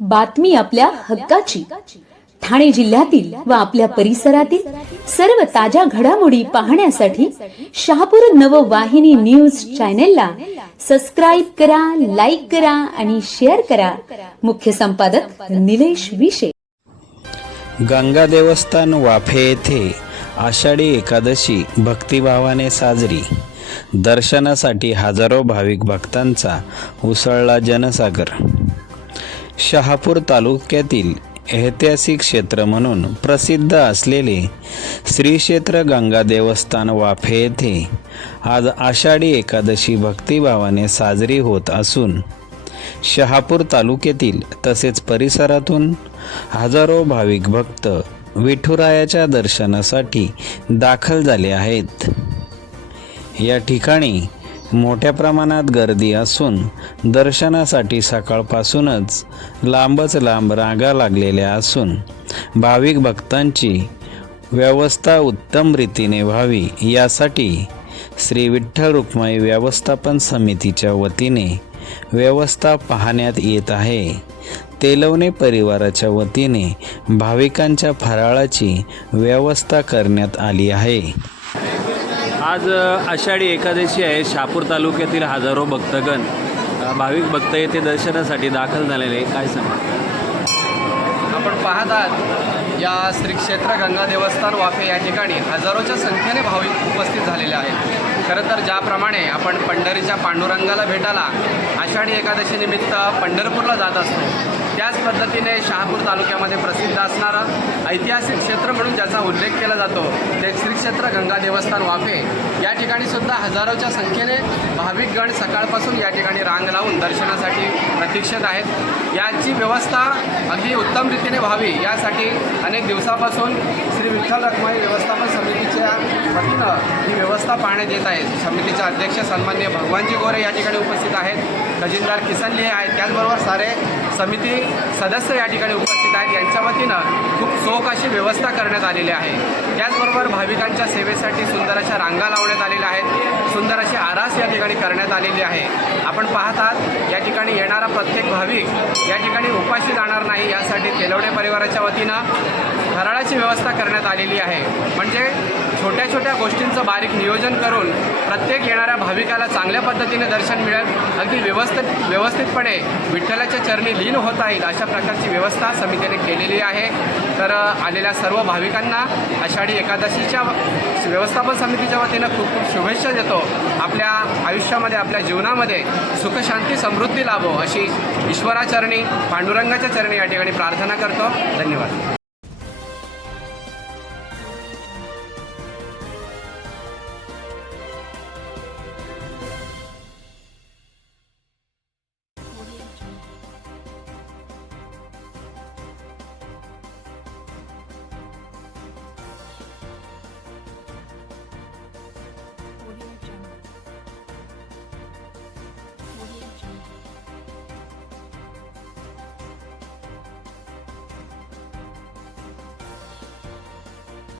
बातमी आपल्या हक्काची. ठाणे जिल्ह्यातील व आपल्या परिसरातील सर्व ताज्या घडामोडी पाहण्यासाठी शहापूर नववाहिनी न्यूज चॅनेलला सबस्क्राईब करा लाईक करा आणि शेअर करा. मुख्य संपादक निलेश विशे. गंगा देवस्थान वाफे येथे आषाढी एकादशी भक्तिभावाने साजरी. दर्शनासाठी हजारो भाविक भक्तांचा उसळला जनसागर. शहापूर तालुक्यातील ऐतिहासिक क्षेत्र म्हणून प्रसिद्ध असलेले श्री क्षेत्र गंगा देवस्थान वाफे येथे आज आषाढी एकादशी भक्तिभावाने साजरी होत असून शहापूर तालुक्यातील तसेच परिसरातून हजारो भाविक भक्त विठुरायाच्या दर्शनासाठी दाखल झाले आहेत. या ठिकाणी मोठ्या प्रमाणात गर्दी असून दर्शनासाठी सकाळपासूनच लांबच लांब रांगा लागलेल्या असून भाविक भक्तांची व्यवस्था उत्तम रीतीने व्हावी यासाठी श्री विठ्ठल रुक्माई व्यवस्थापन समितीच्या वतीने व्यवस्था पाहण्यात येत आहे. तेलवणे परिवाराच्या वतीने भाविकांच्या फराळाची व्यवस्था करण्यात आली आहे. आज आषाढी एकादशी आहे. शहापूर तालुक्यातील हजारो भक्तगण भाविक भक्त येथे दर्शनासाठी दाखल झालेले काय सांगा आपण पाहत आहात या श्री क्षेत्र गंगा देवस्थान वाफे या ठिकाणी हजारोच्या संख्येने भाविक उपस्थित झालेले आहेत. खरं तर ज्याप्रमाणे आपण पंढरीच्या पांडुरंगाला भेटायला आषाढी एकादशीनिमित्त पंढरपूरला जात असतो. त्याच पद्धतीने शहापूर तालुक्यामध्ये प्रसिद्ध असणारं ऐतिहासिक क्षेत्र म्हणून ज्याचा उल्लेख केला जातो ते श्री क्षेत्र गंगा देवस्थान वाफे. या ठिकाणी सुद्धा हजारोच्या संख्येने भाविकगण सकाळपासून या ठिकाणी रांग लावून दर्शनासाठी प्रतीक्षेत आहेत. याची व्यवस्था अगदी उत्तम रीतीने व्हावी यासाठी अनेक दिवसापासून श्री विठ्ठल रखमाई व्यवस्थापन समितीच्या वतीनं ही व्यवस्था पाहण्यात येत आहे. समितीचे अध्यक्ष सन्मान्य भगवानजी गोरे या ठिकाणी उपस्थित आहेत. खजिनदार किसन लिहे आहेत त्याचबरोबर सारे समिती सदस्य या ठिकाणी उपस्थित आहेत. यांच्या वतीनं खूप चोख अशी व्यवस्था करण्यात आलेली आहे. त्याचबरोबर भाविकांच्या सेवेसाठी सुंदर अशा रांगा लावण्यात आलेल्या आहेत. सुंदर अशी आरास या ठिकाणी करण्यात आलेली आहे. आपण पाहत आहात या ठिकाणी येणारा प्रत्येक भाविक या ठिकाणी उपाशी जाणार नाही. यासाठी तेलवडे परिवाराच्या वतीनं फराळाची व्यवस्था करण्यात आलेली आहे. म्हणजे छोट्या छोट्या गोष्टींचं बारीक नियोजन करून प्रत्येक येणाऱ्या भाविकाला चांगल्या पद्धतीने दर्शन मिळेल. अगदी व्यवस्थित व्यवस्थितपणे विठ्ठलाच्या चरणी लीन होता येईल अशा प्रकारची व्यवस्था समितीने केलेली आहे. तर आलेल्या सर्व भाविकांना आषाढी एकादशीच्या व्यवस्थापन समितीच्या वतीनं खूप खूप शुभेच्छा देतो. आपल्या आयुष्यामध्ये आपल्या जीवनामध्ये सुखशांती समृद्धी लाभो अशी ईश्वराचरणी पांडुरंगाच्या चरणी या ठिकाणी प्रार्थना करतो. धन्यवाद.